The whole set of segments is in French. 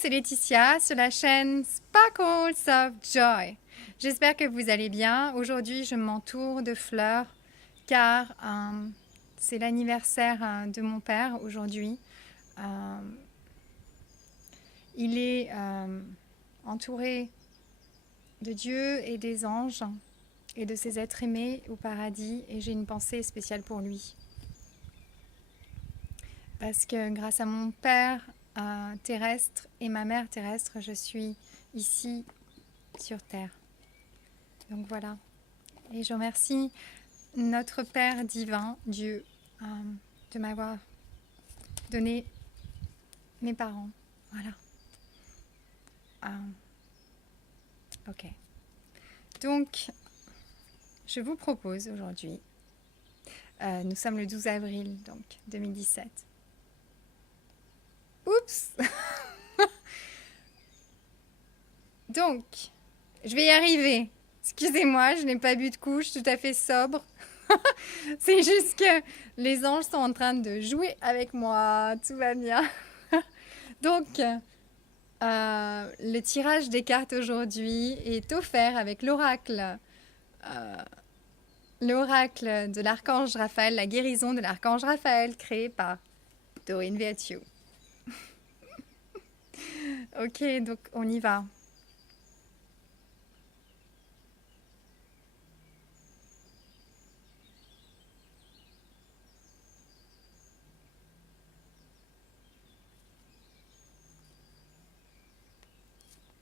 c'est Laetitia sur la chaîne Sparkles of Joy. J'espère que vous allez bien. Aujourd'hui, je m'entoure de fleurs car c'est l'anniversaire de mon père aujourd'hui. Il est entouré de Dieu et des anges et de ses êtres aimés au paradis et j'ai une pensée spéciale pour lui. Parce que grâce à mon père terrestre et ma mère terrestre, je suis ici sur Terre. Donc voilà. Et je remercie notre Père divin, Dieu, de m'avoir donné mes parents. Voilà. Ok. Donc, je vous propose aujourd'hui, nous sommes le 12 avril, donc 2017. Oups. Donc, je vais y arriver. Excusez-moi, je n'ai pas bu de couche, tout à fait sobre. C'est juste que les anges sont en train de jouer avec moi, tout va bien. Donc, le tirage des cartes aujourd'hui est offert avec l'oracle de l'archange Raphaël, la guérison de l'archange Raphaël, créé par Doreen Virtue. Ok, donc on y va.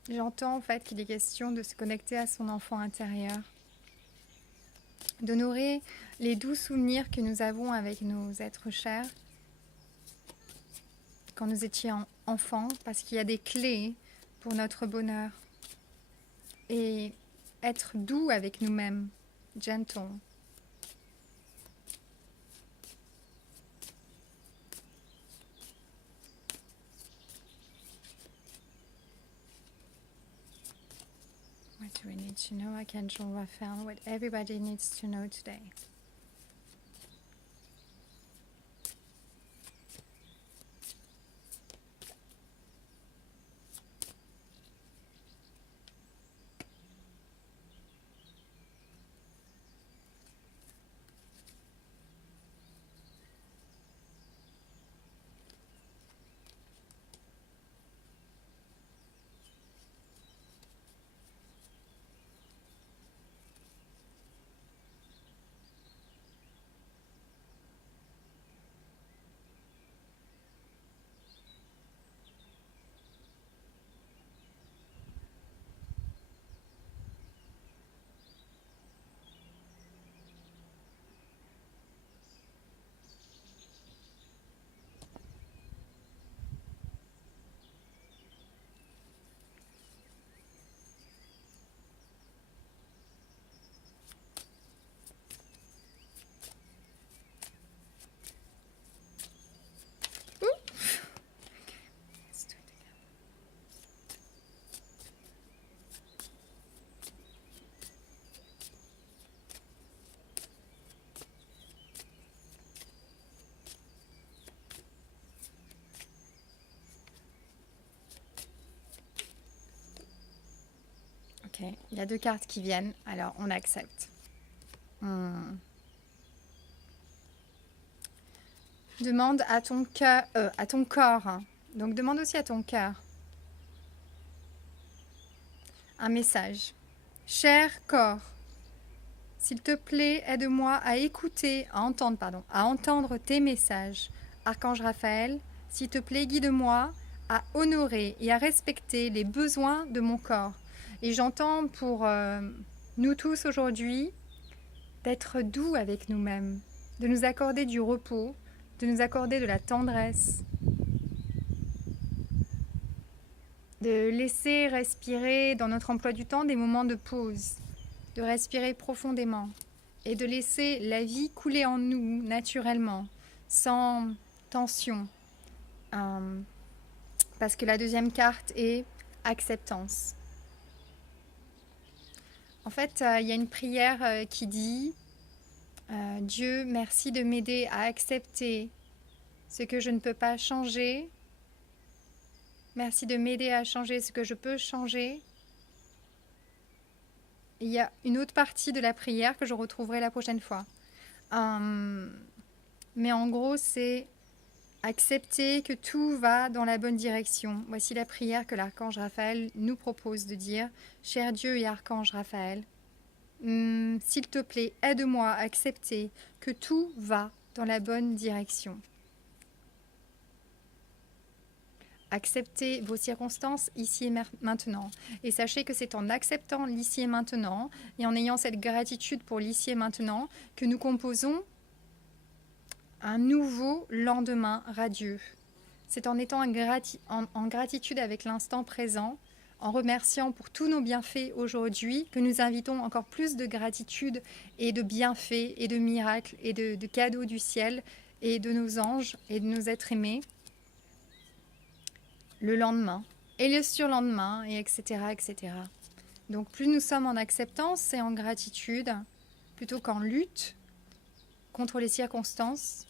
J'entends en fait qu'il est question de se connecter à son enfant intérieur, d'honorer les doux souvenirs que nous avons avec nos êtres chers quand nous étions enfants, parce qu'il y a des clés pour notre bonheur. Et être doux avec nous-mêmes, gentle. What do we need to know? Archangel Raphael, what everybody needs to know today. Ok, il y a deux cartes qui viennent, alors on accepte. Demande à ton cœur, à ton corps. Hein. Donc demande aussi à ton cœur un message. Cher corps, s'il te plaît, aide-moi à écouter, à entendre tes messages. Archange Raphaël, s'il te plaît, guide-moi à honorer et à respecter les besoins de mon corps. Et j'entends pour nous tous aujourd'hui d'être doux avec nous-mêmes, de nous accorder du repos, de nous accorder de la tendresse, de laisser respirer dans notre emploi du temps des moments de pause, de respirer profondément et de laisser la vie couler en nous naturellement, sans tension. Parce que la deuxième carte est acceptance. En fait, il y a une prière qui dit Dieu, merci de m'aider à accepter ce que je ne peux pas changer, Merci de m'aider à changer ce que je peux changer. Il y a une autre partie de la prière que je retrouverai la prochaine fois. Mais en gros, c'est accepter que tout va dans la bonne direction. Voici la prière que l'archange Raphaël nous propose de dire. Cher Dieu et archange Raphaël, s'il te plaît, aide-moi à accepter que tout va dans la bonne direction. Acceptez vos circonstances ici et maintenant. Et sachez que c'est en acceptant l'ici et maintenant et en ayant cette gratitude pour l'ici et maintenant que nous composons un nouveau lendemain radieux. C'est en étant en gratitude avec l'instant présent, en remerciant pour tous nos bienfaits aujourd'hui, que nous invitons encore plus de gratitude et de bienfaits et de miracles et de cadeaux du ciel et de nos anges et de nos êtres aimés le lendemain et le surlendemain, et etc., etc. Donc plus nous sommes en acceptance et en gratitude, plutôt qu'en lutte contre les circonstances,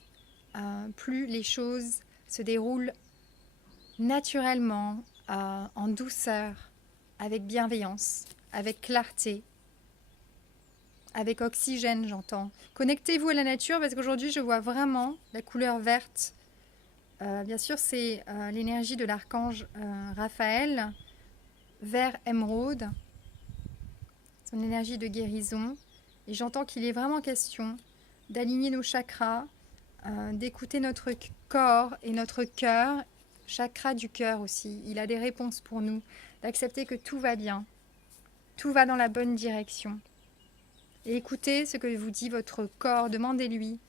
plus les choses se déroulent naturellement, en douceur, avec bienveillance, avec clarté, avec oxygène, j'entends. Connectez-vous à la nature parce qu'aujourd'hui, je vois vraiment la couleur verte. Bien sûr, c'est l'énergie de l'archange Raphaël, vert émeraude, son énergie de guérison. Et j'entends qu'il est vraiment question d'aligner nos chakras, d'écouter notre corps et notre cœur, chakra du cœur aussi. Il a des réponses pour nous, d'accepter que tout va bien, tout va dans la bonne direction. Et écoutez ce que vous dit votre corps, demandez-lui.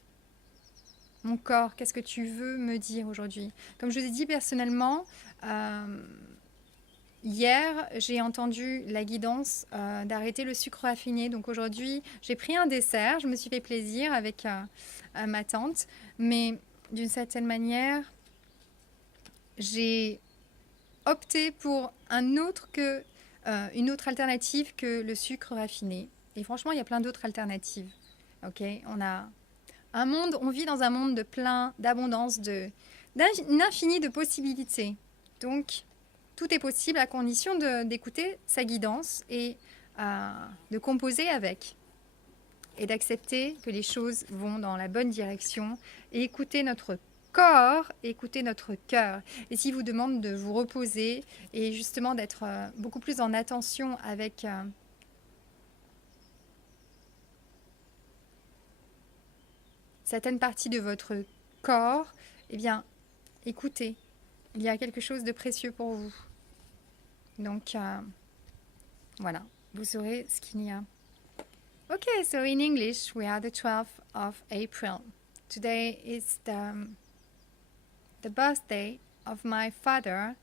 Mon corps, qu'est-ce que tu veux me dire aujourd'hui? Comme je vous ai dit personnellement, hier, j'ai entendu la guidance d'arrêter le sucre raffiné. Donc aujourd'hui, j'ai pris un dessert. Je me suis fait plaisir avec ma tante. Mais d'une certaine manière, j'ai opté pour une autre alternative que le sucre raffiné. Et franchement, il y a plein d'autres alternatives. Ok, on vit dans un monde de plein d'abondance, d'un infini de possibilités. Donc, tout est possible à condition d'écouter sa guidance et de composer avec. Et d'accepter que les choses vont dans la bonne direction. Et écouter notre corps, écouter notre cœur. Et s'il vous demande de vous reposer et justement d'être beaucoup plus en attention avec certaines parties de votre corps, eh bien, écoutez, il y a quelque chose de précieux pour vous. Donc, voilà, vous saurez ce qu'il y a. Okay, so in English, we are the 12th of April. Today is the birthday of my father,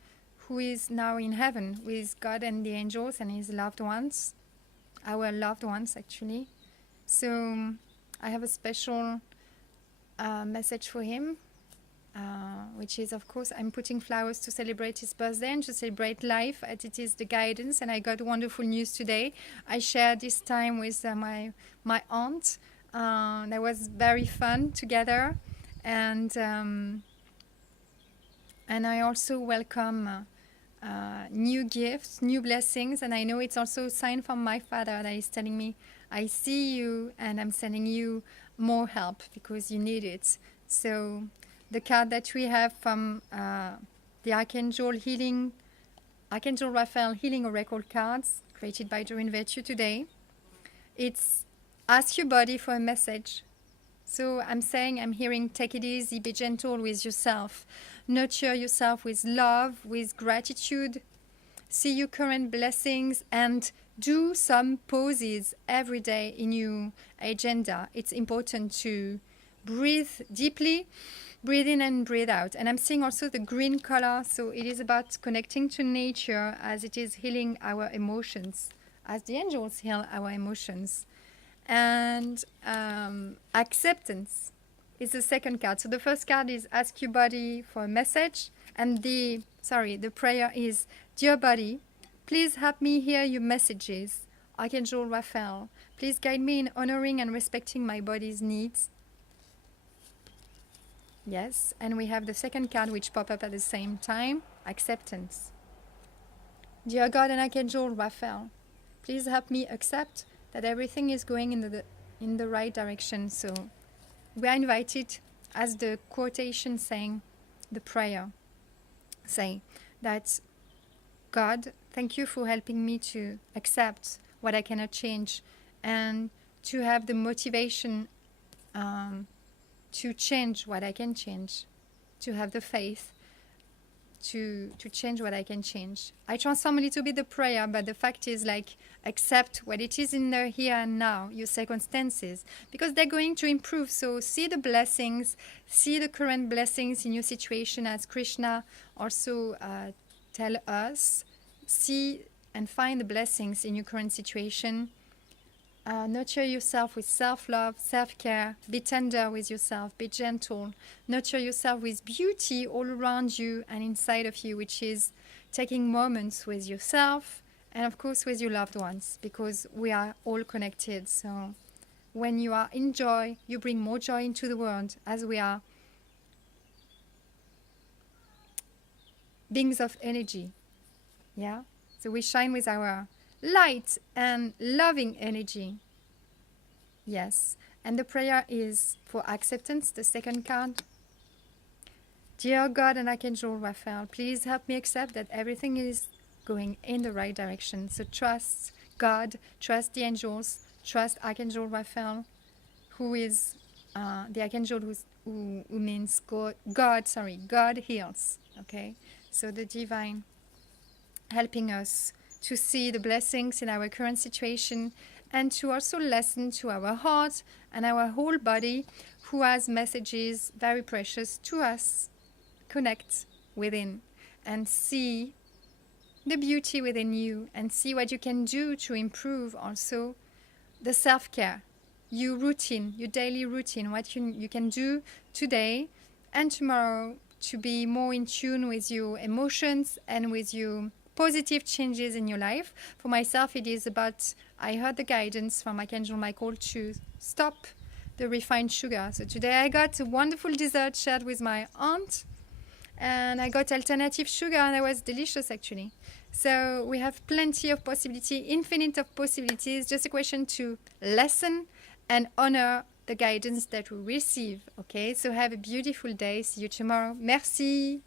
who is now in heaven with God and the angels and his loved ones, our loved ones, actually. So, I have a special message for him, which is, of course, I'm putting flowers to celebrate his birthday and to celebrate life, as it is the guidance. And I got wonderful news today. I shared this time with my aunt. That was very fun together, and I also welcome new gifts, new blessings, and I know it's also a sign from my father that is telling me, I see you and I'm sending you more help because you need it. So the card that we have from the Archangel Raphael Healing Oracle cards created by Doreen Virtue today, it's ask your body for a message. So I'm hearing, take it easy, be gentle with yourself, nurture yourself with love, with gratitude, see your current blessings, and do some pauses every day in your agenda. It's important to breathe deeply, breathe in and breathe out. And I'm seeing also the green color, so it is about connecting to nature as it is healing our emotions, as the angels heal our emotions. And acceptance is the second card. So the first card is ask your body for a message, and the prayer is, dear body, please help me hear your messages. Archangel Raphael, please guide me in honoring and respecting my body's needs. Yes, and we have the second card which pop up at the same time. acceptance. Dear God and Archangel Raphael, please help me accept that everything is going in the right direction. So we are invited, as the quotation saying, the prayer, saying that God, thank you for helping me to accept what I cannot change and to have the motivation to change what I can change, to have the faith to change what I can change. I transform a little bit the prayer, but the fact is like accept what it is in the here and now, your circumstances, because they're going to improve. So see the blessings, see the current blessings in your situation as Krishna also tell us. See and find the blessings in your current situation. Nurture yourself with self-love, self-care. Be tender with yourself. Be gentle. Nurture yourself with beauty all around you and inside of you, which is taking moments with yourself and, of course, with your loved ones, because we are all connected. So when you are in joy, you bring more joy into the world, as we are beings of energy. Yeah? So we shine with our light and loving energy. Yes. And the prayer is for acceptance, the second card. Dear God and Archangel Raphael, please help me accept that everything is going in the right direction. So trust God, trust the angels, trust Archangel Raphael, who is the archangel who means God heals. Okay? So the divine helping us to see the blessings in our current situation and to also listen to our heart and our whole body, who has messages very precious to us. Connect within and see the beauty within you and see what you can do to improve also the self-care, your routine, your daily routine, what you can do today and tomorrow to be more in tune with your emotions and with your positive changes in your life. For myself, it is about, I heard the guidance from Archangel Michael to stop the refined sugar. So today I got a wonderful dessert shared with my aunt, and I got alternative sugar, and it was delicious actually. So we have plenty of possibility, infinite of possibilities, just a question to listen and honor the guidance that we receive. Okay, so have a beautiful day. See you tomorrow. Merci.